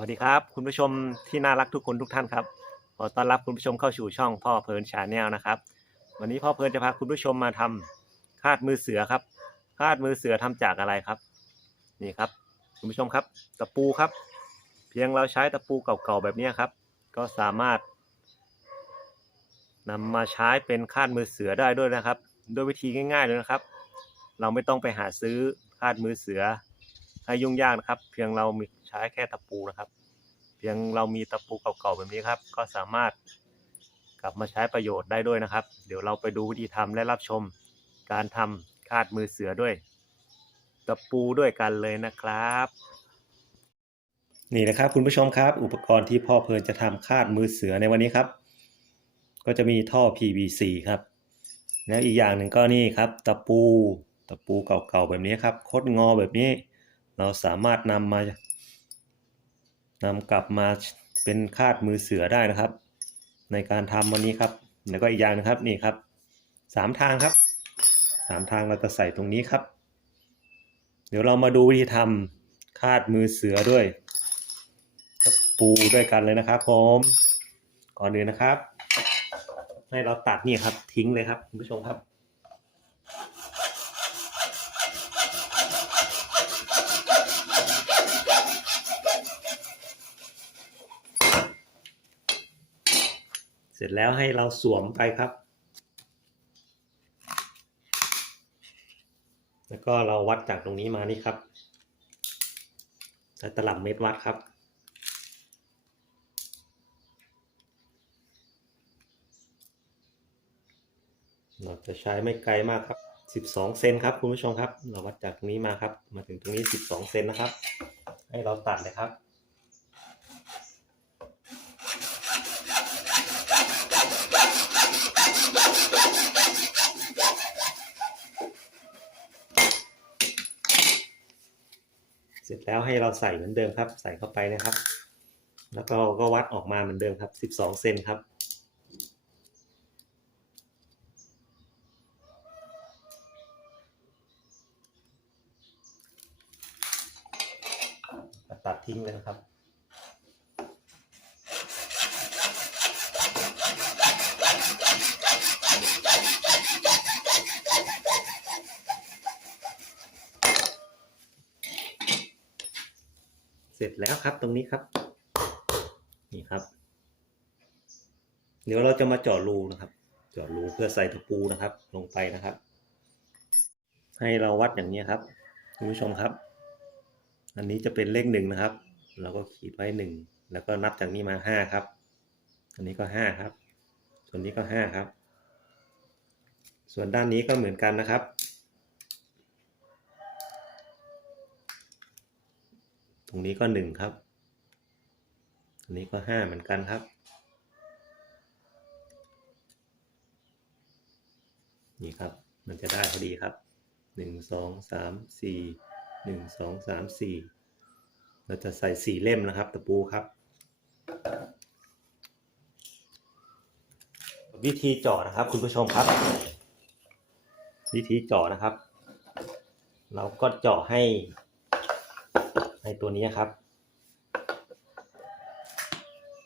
สวัสดีครับ คุณผู้ชมที่น่ารักทุกคนทุกท่านครับขอต้อนรับคุณผู้ชมเข้าสู่ช่องพ่อเพลินชาแนลนะครับ วันนี้พ่อเพลินจะพาคุณผู้ชมมาทำคาดมือเสือครับ คาดมือเสือทำจากอะไรครับ นี่ครับ คุณผู้ชมครับ ตะปูครับ เพียงเราใช้ตะปูเก่าๆแบบนี้ครับ ก็สามารถนำมาใช้เป็นคาดมือเสือได้ด้วยนะครับโดยวิธีง่ายๆเลยนะครับ เราไม่ต้องไปหาซื้อคาดมือเสือให้ยุ่งยากนะครับ เพียงเรามีใช้แค่ตะปูนะครับ เพียงเรามีตะปูเก่าๆแบบนี้ครับ ก็สามารถกลับมาใช้ประโยชน์ได้ด้วยนะครับ เดี๋ยวเราไปดูวิธีทำและรับชมการทำคาดมือเสือด้วย ตะปูด้วยกันเลยนะครับ นี่นะครับคุณผู้ชมครับ อุปกรณ์ที่พ่อเพลินจะทำคาดมือเสือในวันนี้ครับ ก็จะมีท่อ PVC ครับแล้วอีกอย่างหนึ่งก็นี่ครับ ตะปู ตะปูเก่าๆแบบนี้ครับ คดงอแบบนี้ เราสามารถนำมา นำกลับมาเป็นคาดมือเสือได้นะครับ ในการทำวันนี้ครับแล้วก็อีกอย่างนะครับนี่ครับสามทางครับสามทางเราจะใส่ตรงนี้ครับ เดี๋ยวเรามาดูวิธีทำคาดมือเสือด้วยปูด้วยกันเลยนะครับผมก่อนอื่นนะครับ ให้เราตัดนี่ครับทิ้งเลยครับคุณผู้ชมครับ สร็จแล้วให้เราสวมไปครับ แล้วก็เราวัดจากตรงนี้มานี่ครับใช้ตลับเมตรวัดครับ เราจะใช้ไม่ไกลมากครับ 12 เซนครับคุณผู้ชมครับ เราวัดจากตรงนี้มาครับ มาถึงตรงนี้ 12 เซนนะครับ ให้เราตัดเลยครับ สร็จแล้วให้เราใส่เหมือนเดิมครับ ใส่เข้าไปนะครับ แล้วก็ก็วัดออกมาเหมือนเดิมครับ 12 เซนครับ ตัดทิ้งเลยนะครับ เสร็จแล้วครับตรงนี้ครับ นี่ครับ เดี๋ยวเราจะมาเจาะรูนะครับเจาะรูเพื่อใส่ตะปูนะครับ ลงไปนะครับ ให้เราวัดอย่างนี้ครับคุณผู้ชมครับ อันนี้จะเป็นเลขหนึ่งนะครับ เราก็ขีดไว้หนึ่งแล้วก็นับจากนี้มาห้าครับ อันนี้ก็ห้าครับ ส่วนนี้ก็ห้าครับ ส่วนด้านนี้ก็เหมือนกันนะครับ ตรงนี้ก็หนึ่งครับอันนี้ก็ห้าเหมือนกันครับ นี่ครับ มันจะได้พอดีครับหนึ่งสองสามสี่หนึ่งสองสามสี่เราจะใส่สี่เล่มนะครับ ตะปูครับ วิธีเจาะนะครับ คุณผู้ชมครับ วิธีเจาะนะครับ เราก็เจาะให้ ในตัวนี้ครับ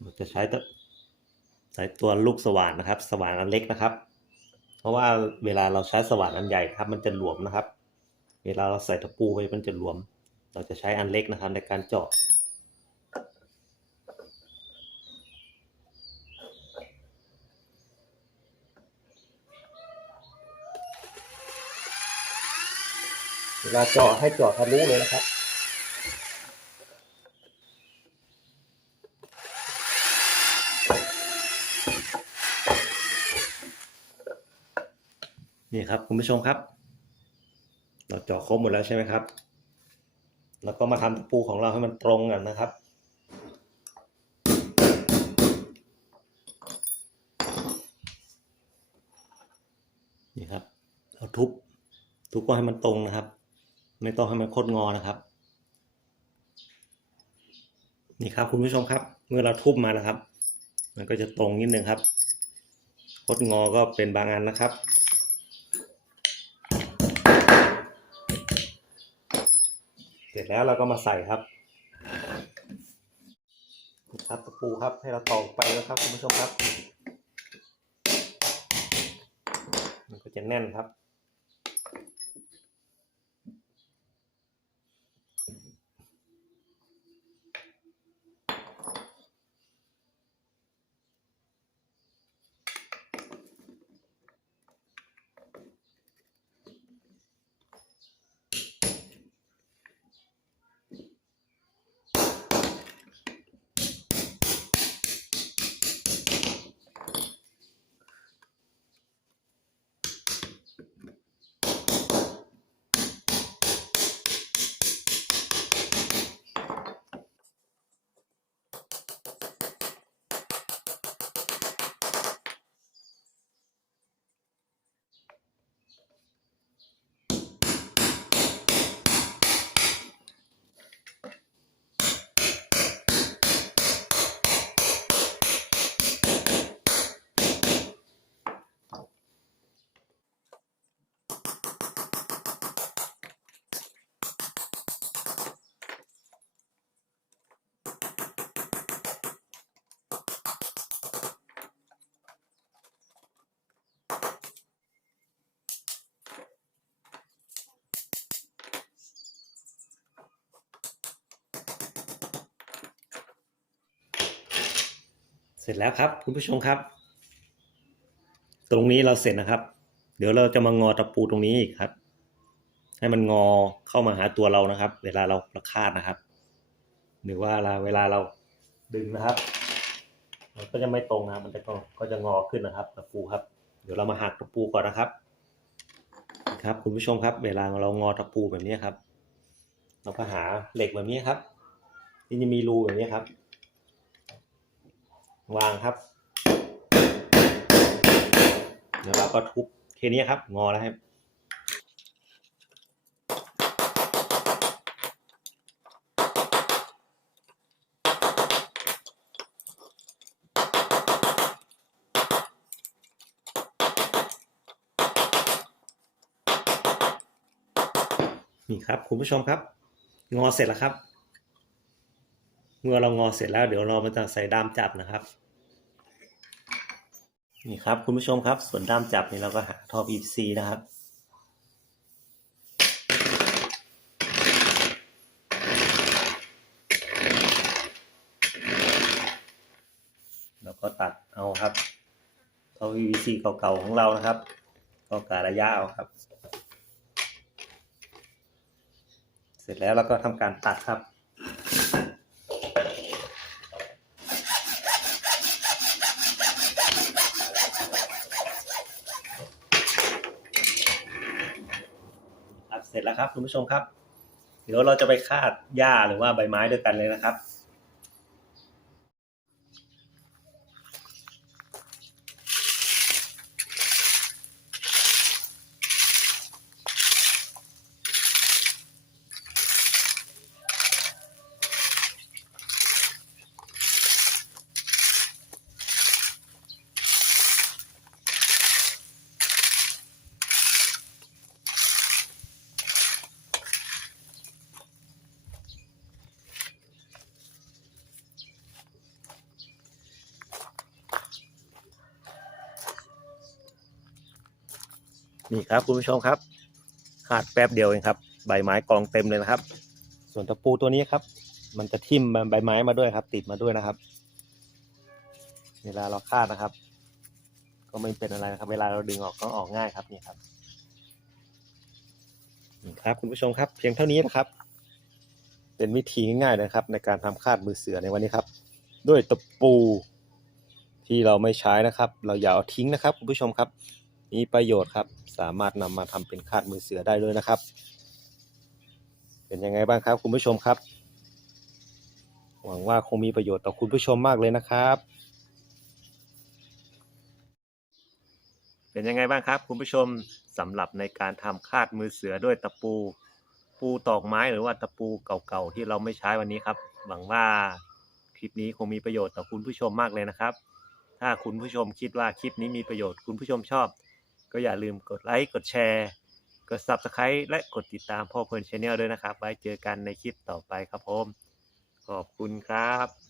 เราจะใช้ตัวใช้ตัวลูกสว่านนะครับ สว่านอันเล็กนะครับ เพราะว่าเวลาเราใช้สว่านอันใหญ่ครับ มันจะหลวมนะครับ เวลาเราใส่ตะปูไปมันจะหลวม เราจะใช้อันเล็กนะครับในการเจาะเวลาเจาะให้เจาะทะลุเลยนะครับ นี่ครับคุณผู้ชมครับ เราเจาะครบหมดแล้วใช่ไหมครับ แล้วก็มาทำตะปูของเราให้มันตรงกันนะครับนี่ครับเราทุบทุบก็ให้มันตรงนะครับ ไม่ต้องให้มันโคดงอนะครับ นี่ครับคุณผู้ชมครับ เมื่อเราทุบมาแล้วครับ มันก็จะตรงนิดนึงครับโคดงอก็เป็นบางอันนะครับ เสร็จแล้วเราก็มาใส่ครับครับตะปูครับให้เราตอกไปแล้วครับคุณผู้ชมครับ มันก็จะแน่นครับ สร็จแล้วครับคุณผู้ชมครับ ตรงนี้เราเสร็จนะครับ เดี๋ยวเราจะมางอตะปูตรงนี้อีกครับ ให้มันงอเข้ามาหาตัวเรานะครับ เวลาเราประคาดนะครับ หรือว่าเวลาเราดึงนะครับมันก็จะไม่ตรงนะมันจะก็ก็จะงอขึ้นนะครับตะปูครับ เดี๋ยวเรามาหักตะปูก่อนนะครับ ครับ คุณผู้ชมครับ เวลาเรางอตะปูแบบนี้ครับ เราก็หาเหล็กแบบนี้ครับที่จะมีรูแบบนี้ครับ วางครับ เดี๋ยวเราก็ทุบแค่นี้ครับ งอแล้วครับนี่ครับ คุณผู้ชมครับ งอเสร็จแล้วครับ มื่อเรางอเสร็จแล้วเดี๋ยวเรามาจะใส่ด้ามจับนะครับ นี่ครับคุณผู้ชมครับ ส่วนด้ามจับนี่เราก็หาท่อ PVC นะครับแล้วก็ตัดเอาครับท่อ PVC เก่าๆของเรานะครับ ก็กะระยะเอาครับ เสร็จแล้วเราก็ทำการตัดครับ เสร็จแล้วครับคุณผู้ชมครับ เดี๋ยวเราจะไปคาดหญ้าหรือว่าใบไม้ด้วยกันเลยนะครับ นี่ครับคุณผู้ชมครับ ขาดแป๊บเดียวเองครับ ใบไม้กองเต็มเลยนะครับ ส่วนตะปูตัวนี้ครับ มันจะทิ่มใบไม้มาด้วยครับ ติดมาด้วยนะครับเวลาเราคาดนะครับ ก็ไม่เป็นอะไรนะครับ เวลาเราดึงออกก็ออกง่ายครับนี่ครับนี่ครับ คุณผู้ชมครับ เพียงเท่านี้นะครับ เป็นวิธีง่ายๆนะครับ ในการทำคาดมือเสือในวันนี้ครับ ด้วยตะปูที่เราไม่ใช้นะครับ เราอย่าเอาทิ้งนะครับ คุณผู้ชมครับ มีประโยชน์ครับ สามารถนำมาทำเป็นคาดมือเสือได้เลยนะครับ เป็นยังไงบ้างครับคุณผู้ชมครับ หวังว่าคงมีประโยชน์ต่อคุณผู้ชมมากเลยนะครับ เป็นยังไงบ้างครับ คุณผู้ชมสำหรับในการทำคาดมือเสือด้วยตะปู ปูตอกไม้หรือว่าตะปูเก่าๆที่เราไม่ใช้วันนี้ครับ หวังว่าคลิปนี้คงมีประโยชน์ต่อคุณผู้ชมมากเลยนะครับ ถ้าคุณผู้ชมคิดว่าคลิปนี้มีประโยชน์คุณผู้ชมชอบ ก็อย่าลืมกดไลค์กดแชร์กด Subscribe และกดติดตามพ่อเพลินชาแนลด้วยนะครับ ไว้เจอกันในคลิปต่อไปครับผม ขอบคุณครับ